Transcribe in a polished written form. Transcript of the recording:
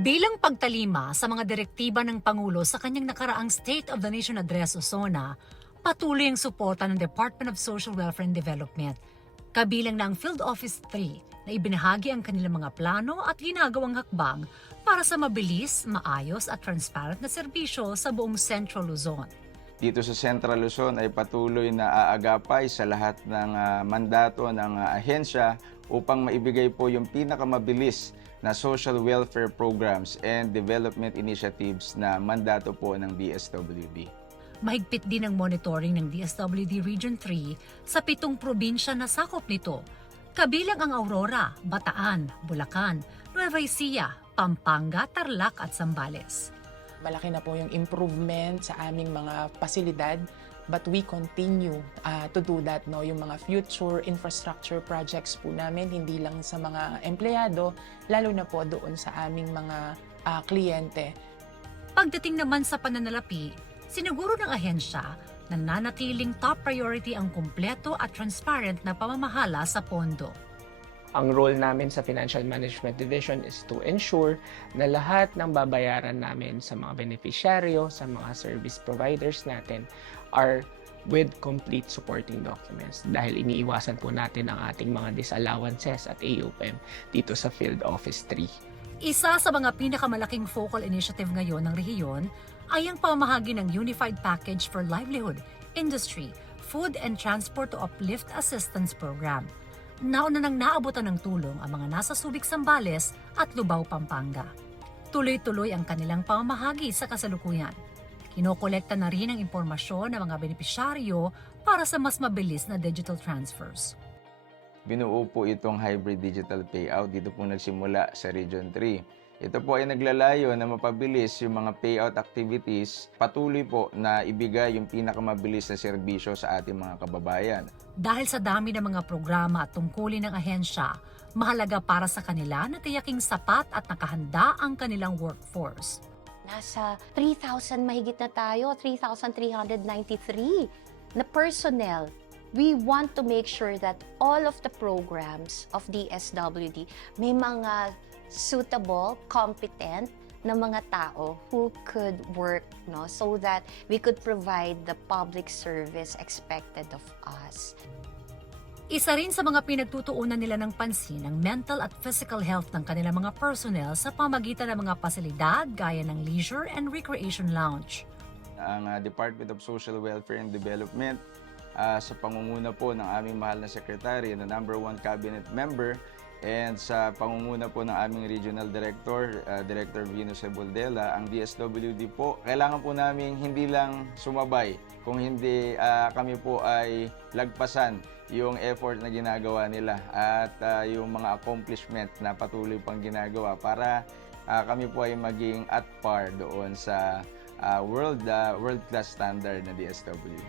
Bilang pagtalima sa mga direktiba ng Pangulo sa kanyang nakaraang State of the Nation Address o SONA, patuloy ang suporta ng Department of Social Welfare and Development. Kabilang na ang Field Office 3 na ibinahagi ang kanilang mga plano at ginagawang hakbang para sa mabilis, maayos at transparent na serbisyo sa buong Central Luzon. Dito sa Central Luzon ay patuloy na aagapay sa lahat ng mandato ng ahensya upang maibigay po yung pinakamabilis na social welfare programs and development initiatives na mandato po ng DSWD. Mahigpit din ang monitoring ng DSWD Region 3 sa 7 probinsya na sakop nito, kabilang ang Aurora, Bataan, Bulacan, Nueva Ecija, Pampanga, Tarlac at Zambales. Malaki na po yung improvement sa aming mga pasilidad, but we continue to do that. No? Yung mga future infrastructure projects po namin, hindi lang sa mga empleyado, lalo na po doon sa aming mga kliyente. Pagdating naman sa pananalapi, siniguro ng ahensya na nanatiling top priority ang kumpleto at transparent na pamamahala sa pondo. Ang role namin sa Financial Management Division is to ensure na lahat ng babayaran namin sa mga beneficiaryo, sa mga service providers natin are with complete supporting documents dahil iniiwasan po natin ang ating mga disallowances at AUPM dito sa Field Office 3. Isa sa mga pinakamalaking focal initiative ngayon ng rehiyon ay ang pamahagi ng Unified Package for Livelihood, Industry, Food and Transport to Uplift Assistance Program. Nauna nang naabutan ng tulong ang mga nasa Subic, Zambales at Lubao, Pampanga. Tuloy-tuloy ang kanilang pamamahagi sa kasalukuyan. Kinokolekta na rin ang impormasyon ng mga benepisyaryo para sa mas mabilis na digital transfers. Binuo po itong hybrid digital payout dito po nagsimula sa Region 3. Ito po ay naglalayo na mapabilis yung mga payout activities, patuloy po na ibigay yung pinakamabilis na serbisyo sa ating mga kababayan. Dahil sa dami ng mga programa at tungkulin ng ahensya, mahalaga para sa kanila na tiyaking sapat at nakahanda ang kanilang workforce. Nasa 3,000 mahigit na tayo, 3,393 na personnel. We want to make sure that all of the programs of DSWD may mga suitable, competent na mga tao who could work, no, so that we could provide the public service expected of us. Isa rin sa mga pinagtutuunan nila ng pansin ang mental at physical health ng kanilang mga personnel sa pamagitan ng mga pasilidad gaya ng leisure and recreation lounge. Ang Department of Social Welfare and Development sa pangunguna po ng aming mahal na sekretary na #1 cabinet member and sa pangunguna po ng aming regional director, Director Venus Ebuldela, ang DSWD po, kailangan po namin hindi lang sumabay, kung hindi kami po ay lagpasan yung effort na ginagawa nila at yung mga accomplishment na patuloy pang ginagawa para kami po ay maging at par doon sa world-class standard na DSWD.